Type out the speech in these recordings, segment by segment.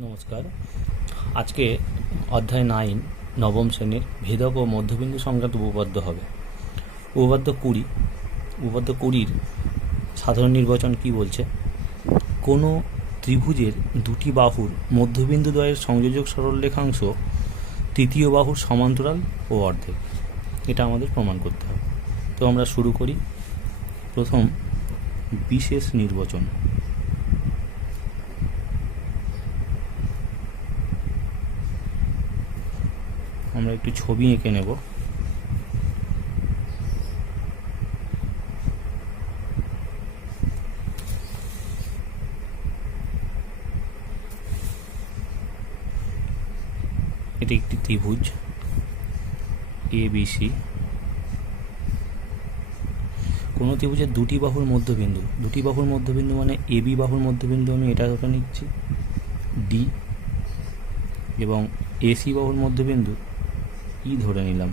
নমস্কার। আজকে অধ্যায় 9 নবম শ্রেণীর ভেদক ও মধ্যবিন্দু সংক্রান্ত উপপাদ্য হবে। উপপাদ্য 20 সাধারণ নির্বাচন কি বলছে? কোনো ত্রিভুজের দুটি বাহুর মধ্যবিন্দু দ্বয়ের সংযোজক সরলরেখাংশ তৃতীয় বাহুর সমান্তরাল ও অর্ধেক। এটা আমাদের প্রমাণ করতে হবে। তো আমরা শুরু করি। প্রথম, বিশেষ নির্বাচন। আমরা একটু ছবি এঁকে নেব। এটি একটি ত্রিভুজ ABC। কোনো ত্রিভুজের দুটি বাহুর মধ্যবিন্দু মানে AB বাহুর মধ্যবিন্দু আমি এটা ধরে নিচ্ছি D, এবং AC বাহুর মধ্যবিন্দু E ধরে নিলাম।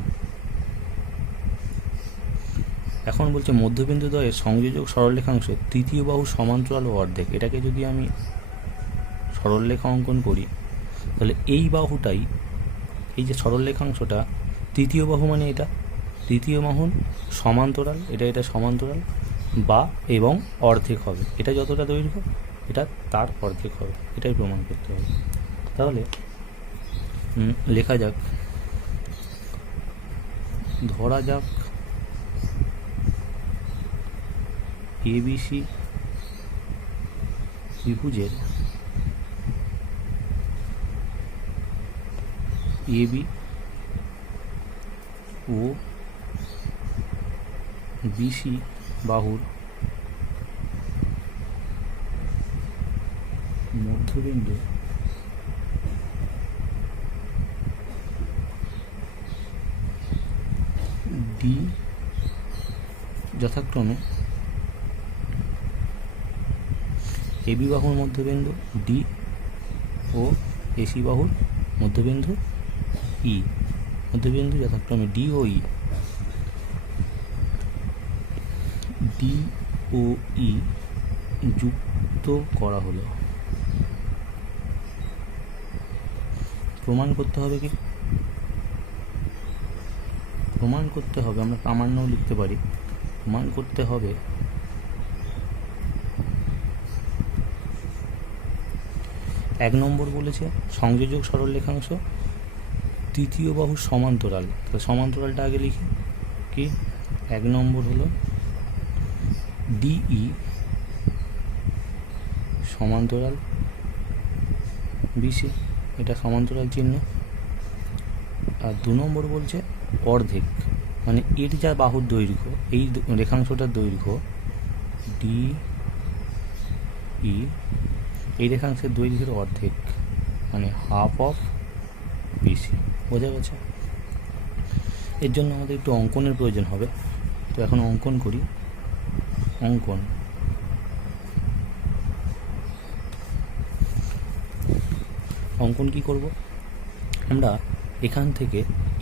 এখন বলছে মধ্যবিন্দু দ্বয়ের সংযোজক সরলরেখাংশ তৃতীয় বাহু সমান্তরাল ও অর্ধেক। এটাকে যদি আমি সরলরেখা অঙ্কন করি তাহলে এই বাহুটাই, এই যে সরলরেখাংশটা তৃতীয় বাহু মানে এটা তৃতীয় বাহুর সমান্তরাল, এটা সমান্তরাল বা এবং অর্ধেক হবে। এটা যতটা দৈর্ঘ্য এটা তার অর্ধেক হবে। এটাই প্রমাণ করতে হবে। তাহলে লেখা যাক, ধরা যাক ABC ত্রিভুজের AB ও BC বাহুর মধ্যবিন্দু D যথাক্রমে AB বাহুর মধ্যবিন্দু D ও AC বাহুর মধ্যবিন্দু E, মধ্যবিন্দু যথাক্রমে D ও E। D ও E যুক্ত করা হলো। প্রমাণ করতে হবে কি? প্রমাণ করতে হবে, আমরা প্রামাণ্যও লিখতে পারি। প্রমাণ করতে হবে এক নম্বর বলেছে সংযোজক সরলরেখাংশ তৃতীয় বাহুর সমান্তরাল। তো সমান্তরালটা আগে লিখি কি? এক নম্বর হলো DE সমান্তরাল BC, এটা সমান্তরাল চিহ্ন। আর দু নম্বর বলছে অর্ধেক, মানে এর যা বাহুর দৈর্ঘ্য, এই রেখাংশটার দৈর্ঘ্য DE, এই রেখাংশের দৈর্ঘ্যের অর্ধেক মানে হাফ অফ BC। বোঝা গেছে? এর জন্য আমাদের একটু অঙ্কনের প্রয়োজন হবে। তো এখন অঙ্কন করি। অঙ্কন কি করব? আমরা এখান থেকে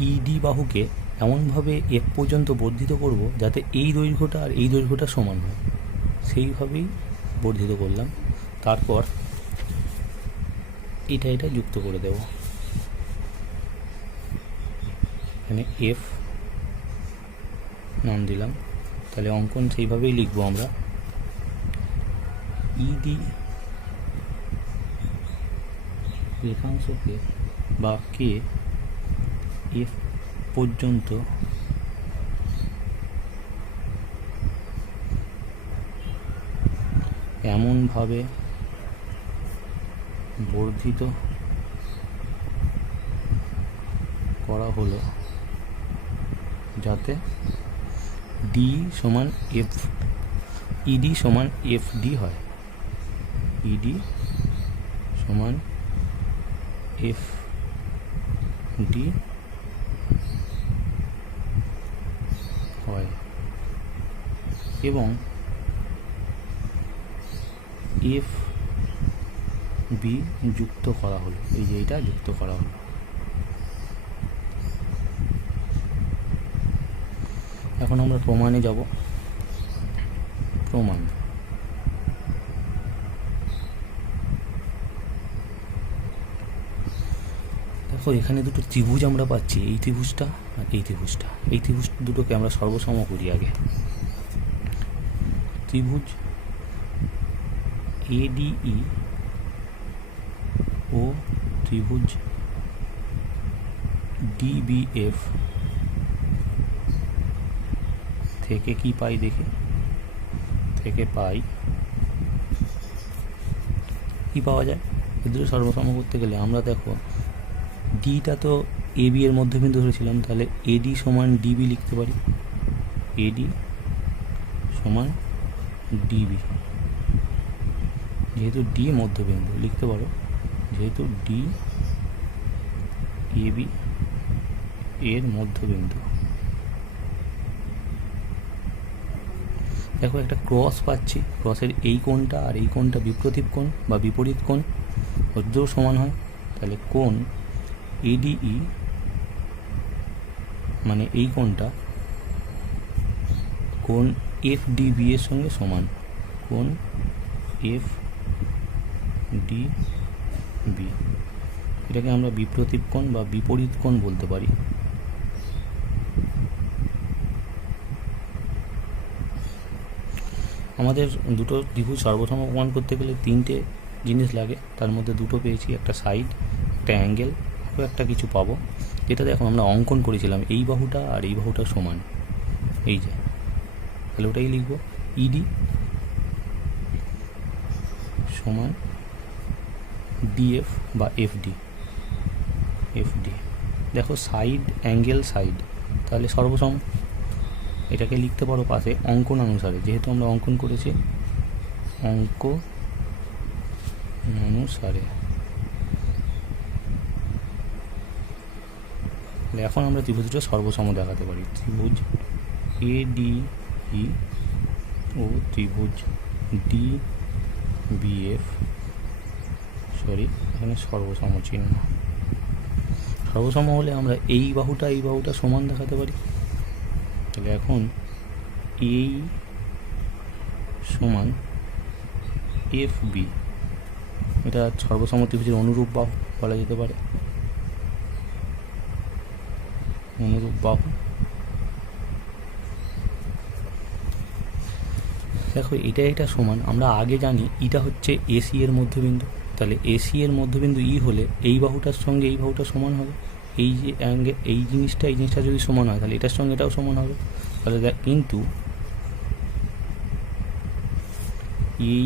ED বাহুকে এমনভাবে F পর্যন্ত বর্ধিত করব যাতে এই দৈর্ঘ্যটা আর এই দৈর্ঘ্যটা সমান হয়। সেইভাবেই বর্ধিত করলাম। তারপর এটা যুক্ত করে দেব। এখানে F নাম দিলাম। তাহলে অঙ্কন সেইভাবেই লিখবো আমরা। ED রেখাংশকে বা কে F পর্যন্ত এমনভাবে বর্ধিত করা হলো যাতে D সমান F, ED সমান FD হয়। ED সমান FD হয় এবং FB যুক্ত করা হলো। এই যে এটা যুক্ত করা হলো। এখন আমরা প্রমাণে যাব। প্রমাণ দেখো এখানে দুটো ত্রিভুজ আমরা পাচ্ছি, এই ত্রিভুজটা আর এই ত্রিভুজটা। এই ত্রিভুজ দুটোকে আমরা সর্বসম করি আগে। ত্রিভুজ ADE ও ত্রিভুজ DBF থেকে কি পাই দেখি, থেকে পাই কি পাওয়া যায়। এই দুটো সর্বসম করতে গেলে আমরা দেখো ডিটা তো AB এর মধ্যবিন্দু ধরেছিলাম, তাহলে AD সমান DB লিখতে পারি। AD সমান DB, যেহেতু D মধ্যবিন্দু লিখতে পারো, যেহেতু D AB এর মধ্যবিন্দু। দেখো একটা ক্রস পাচ্ছি, ক্রসের এই কোণটা আর এই কোণটা বিপ্রতীপ কোণ বা বিপরীত কোণ, ওদেরও সমান হয়। তাহলে কোণ ADE মানে এই কোণটা কোণ FDB এর সঙ্গে সমান। কোণ FDB, এটাকে আমরা বিপ্রতীপ কোণ বা বিপরীত কোণ বলতে পারি। আমাদের দুটো ত্রিভুজ সর্বসম প্রমাণ করতে গেলে তিনটে জিনিস লাগে, তার মধ্যে দুটো পেয়েছি, একটা সাইড, একটা অ্যাঙ্গেল, আরও একটা কিছু পাবো। যেটা দেখো আমরা অঙ্কন করেছিলাম, এই বাহুটা আর এই বাহুটা সমান, এই যে, তাহলে ওটাই লিখবো। ED সমান DF বা FD। দেখো সাইড অ্যাঙ্গেল সাইড, তাহলে সর্বসম। এটাকে লিখতে পারো পাশে অঙ্কন অনুসারে, যেহেতু আমরা অঙ্কন করেছি অঙ্ক অনুসারে। এখন আমরা ত্রিভুজটা সর্বসম দেখাতে পারি। ত্রিভুজ ADE ও ত্রিভুজ DBF, এখানে সর্বসম চিহ্ন। সর্বসম হলে আমরা এই বাহুটা সমান দেখাতে পারি। তাহলে এখন এই সমান FB, এটা সর্বসম ত্রিভুজের অনুরূপ বাহু বলা যেতে পারে। অনুরূপ বাহু। দেখো এটা সমান, আমরা আগে জানি এটা হচ্ছে AC এর মধ্যবিন্দু, তাহলে AC এর মধ্যবিন্দু E হলে এই বাহুটার সঙ্গে এই বাহুটা সমান হবে। এই যে অ্যাঙ্গেল, এই জিনিসটা যদি সমান হয় তাহলে এটার সঙ্গে এটাও সমান হবে। তাহলে কিন্তু এই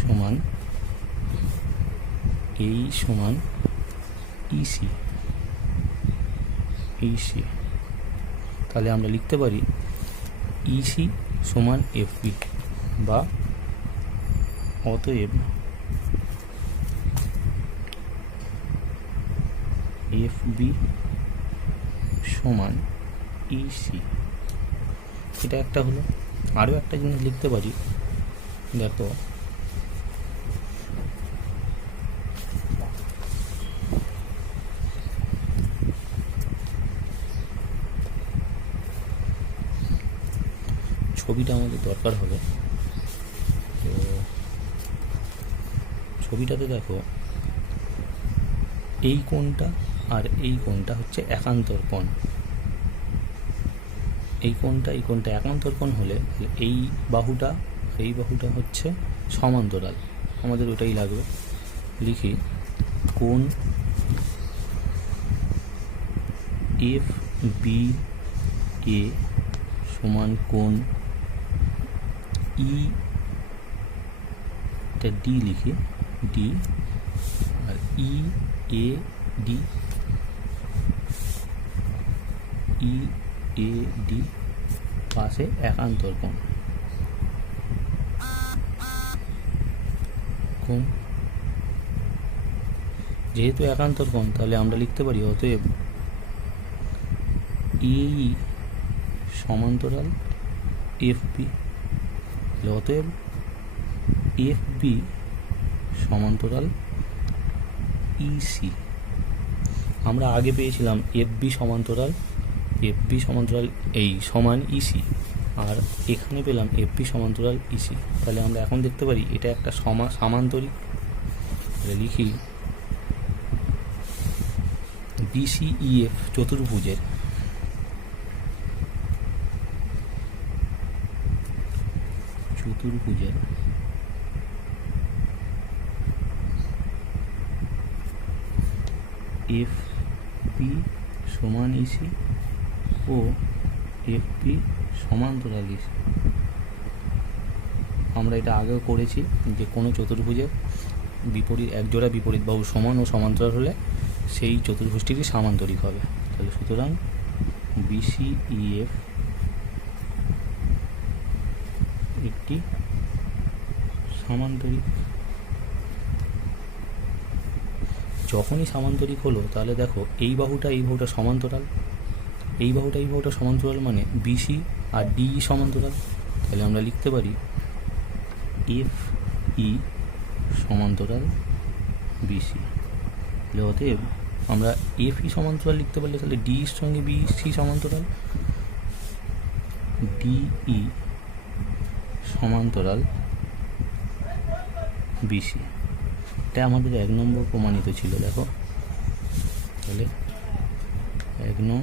সমান EC, তাহলে আমরা লিখতে পারি EC সমান FB, বা অতএব FB সমান EC। এটা একটা হলো। আরও একটা জিনিস লিখতে পারি, দেখো ছবিটা আমাদের দরকার হবে। তো ছবিটাতে দেখো এই কোণটা আর এই কোণটা হচ্ছে একান্তর কোণ। এই কোণটা একান্তর কোণ হলে এই বাহুটা হচ্ছে সমান্তরাল, আমাদের ওটাই লাগবে। লিখি কোণ FBA সমান কোণ এটা D লিখি, D আর EAD পাশে একান্তর কোণ। যেহেতু একান্তর কোণ তাহলে আমরা লিখতে পারি অতএব EE সমান্তরাল FB, অতএব FB সমান্তরাল EC। আমরা আগে পেয়েছিলাম FB সমান্তরাল এই সমান EC, আর এখানে পেলাম FB সমান্তরাল EC। তাহলে আমরা এখন দেখতে পারি এটা একটা সমান্তরিক। লিখি BCEF চতুর্ভুজের FP সমান EC ও FP সমান্তরাল EC। আমরা এটা আগেও করেছি যে কোনো চতুর্ভুজের বিপরীত একজোড়া বিপরীত বাহু সমান ও সমান্তরাল হলে সেই চতুর্ভুজটিরই সামান্তরিক হবে। তাহলে সুতরাং BCEF একটি সামান্তরিক। যখনই সামান্তরিক হলো তাহলে দেখো এই বাহুটা সমান্তরাল, এই বাহুটা সমান্তরাল, মানে BC আর DE সমান্তরাল। তাহলে আমরা লিখতে পারি FE সমান্তরাল BC। তাহলে অতএব আমরা FE সমান্তরাল লিখতে পারলে তাহলে DEর সঙ্গে BC সমান্তরাল, DE সমান্তরাল BC। এটা আমাদের 1 নম্বর প্রমাণিত ছিল। দেখো তাহলে 1 নং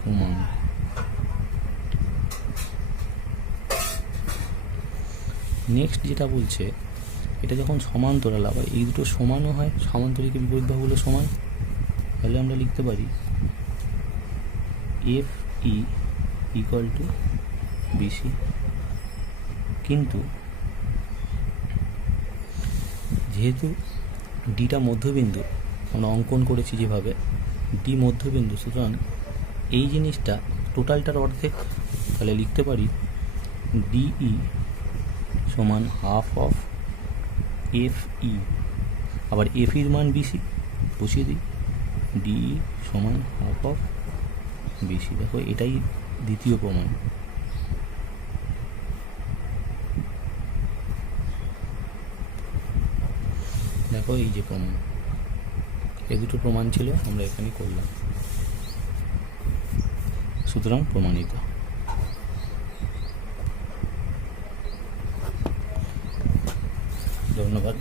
প্রমাণ। নেক্সট যেটা বলছে, এটা যখন সমান্তরাল আবার এই দুটো সমানও হয়, সামান্তরিকের বিপরীত বাহুগুলো সমান, তাহলে আমরা লিখতে পারি FE ইকুয়াল টু BC। কিন্তু যেহেতু ডিটা মধ্যবিন্দু, আমরা অঙ্কন করেছি যেভাবে ডি মধ্যবিন্দু, সুতরাং এই জিনিসটা টোটালটার অর্ধেক। তাহলে লিখতে পারি DE সমান হাফ অফ FE। আবার FEর মান BC বসিয়ে দিই, DE সমান হাফ অফ BC। দেখো এটাই দ্বিতীয় প্রমাণ। দেখো এই যে প্রমাণ, এই দুটো প্রমাণ ছিল, আমরা এখানে করলাম, সুতরাং প্রমাণিত। ধন্যবাদ।